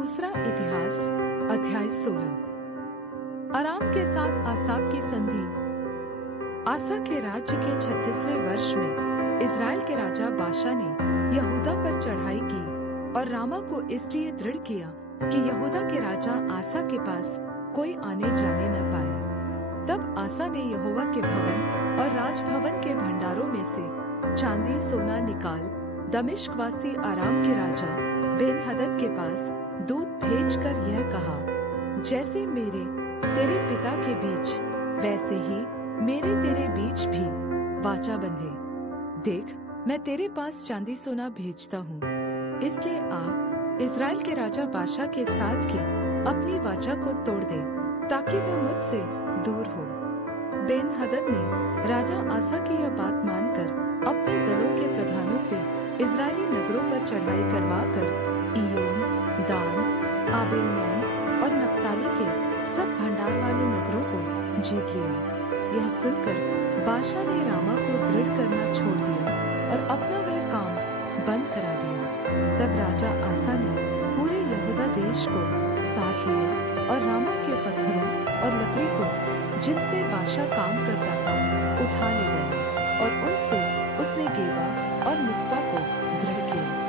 दूसरा इतिहास अध्याय 16। अराम के साथ आसाप की संधि। आसा के राज्य के 36वें वर्ष में इस्राएल के राजा बाशा ने यहूदा पर चढ़ाई की और रामा को इसलिए दृढ़ किया कि यहूदा के राजा आसा के पास कोई आने जाने न पाए। तब आसा ने यहोवा के भवन और राजभवन के भंडारों में से चांदी सोना निकाल दमिश्कवासी आराम के राजा बेन-हदद के पास दूत भेजकर यह कहा, जैसे मेरे तेरे पिता के बीच वैसे ही मेरे तेरे बीच भी वाचा बंधे। देख, मैं तेरे पास चांदी सोना भेजता हूँ, इसलिए आ इस्राएल के राजा बाशा के साथ की अपनी वाचा को तोड़ दे, ताकि वह मुझसे दूर हो। बेन-हदद ने राजा आसा की यह बात मानकर अपने दलों के प्रधानों से इस्राएली नगरों पर चढ़ाई करवाकर इय्योन, दान, आबेल-मैम और नप्ताली के सब भंडार वाले नगरों को जीत लिया। यह सुनकर बाशा ने रामा को दृढ़ करना छोड़ दिया और अपना वह काम बंद करा दिया। तब राजा आसा ने पूरे यहूदा देश को साथ लिया और रामा के पत्थरों और लकड़ी को जिनसे बाशा काम करता था उठा ले गया और उनसे उसने गेबा और मिस्पा को दृढ़ किया।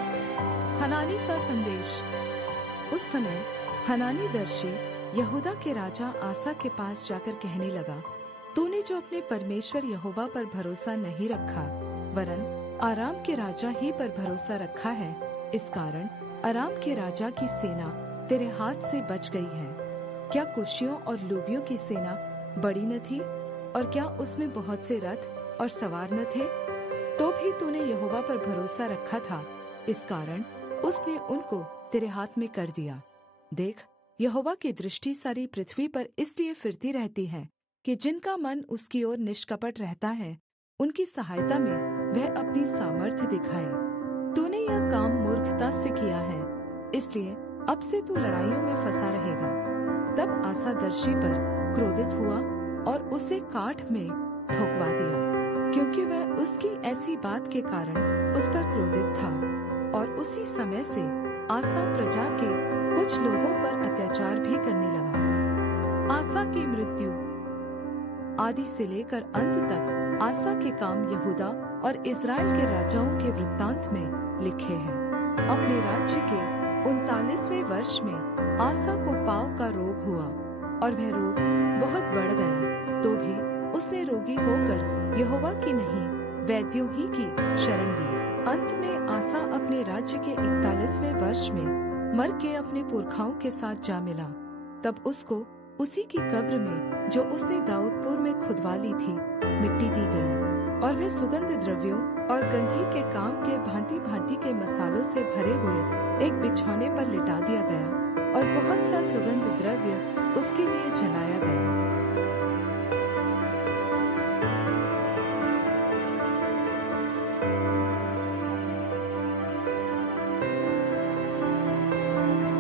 हनानी का संदेश। उस समय हनानी दर्शी यहूदा के राजा आसा के पास जाकर कहने लगा, तूने जो अपने परमेश्वर यहोवा पर भरोसा नहीं रखा वरन आराम के राजा ही पर भरोसा रखा है, इस कारण आराम के राजा की सेना तेरे हाथ से बच गई है। क्या कुशियों और लूबियों की सेना बड़ी न थी, और क्या उसमें बहुत से रथ और सवार न थे? तो भी तूने यहोवा पर भरोसा रखा था, इस कारण उसने उनको तेरे हाथ में कर दिया। देख, यहोवा की दृष्टि सारी पृथ्वी पर इसलिए फिरती रहती है कि जिनका मन उसकी ओर निष्कपट रहता है, उनकी सहायता में वह अपनी सामर्थ्य दिखाए। तूने यह काम मूर्खता से किया है, इसलिए अब से तू लड़ाइयों में फंसा रहेगा। तब आसा दर्शी पर क्रोधित हुआ और उसे काठ में ठोकवा दिया, क्योंकि वह उसकी ऐसी बात के कारण उस पर क्रोधित था। और उसी समय से आसा प्रजा के कुछ लोगों पर अत्याचार भी करने लगा। आसा की मृत्यु। आदि से लेकर अंत तक आसा के काम यहूदा और इस्राएल के राजाओं के वृत्तांत में लिखे हैं। अपने राज्य के 39वें वर्ष में आसा को पाँव का रोग हुआ और वह रोग बहुत बढ़ गया, तो भी उसने रोगी होकर यहोवा की नहीं वैद्यों ही की शरण ली। अंत में आसा अपने राज्य के 41वें वर्ष में मर के अपने पुरखाओं के साथ जा मिला। तब उसको उसी की कब्र में जो उसने दाऊदपुर में खुदवा ली थी मिट्टी दी गई, और वह सुगंध द्रव्यों और गंधी के काम के भांति भांति के मसालों से भरे हुए एक बिछौने पर लिटा दिया गया और बहुत सा सुगंध द्रव्य उसके लिए जलाया गया।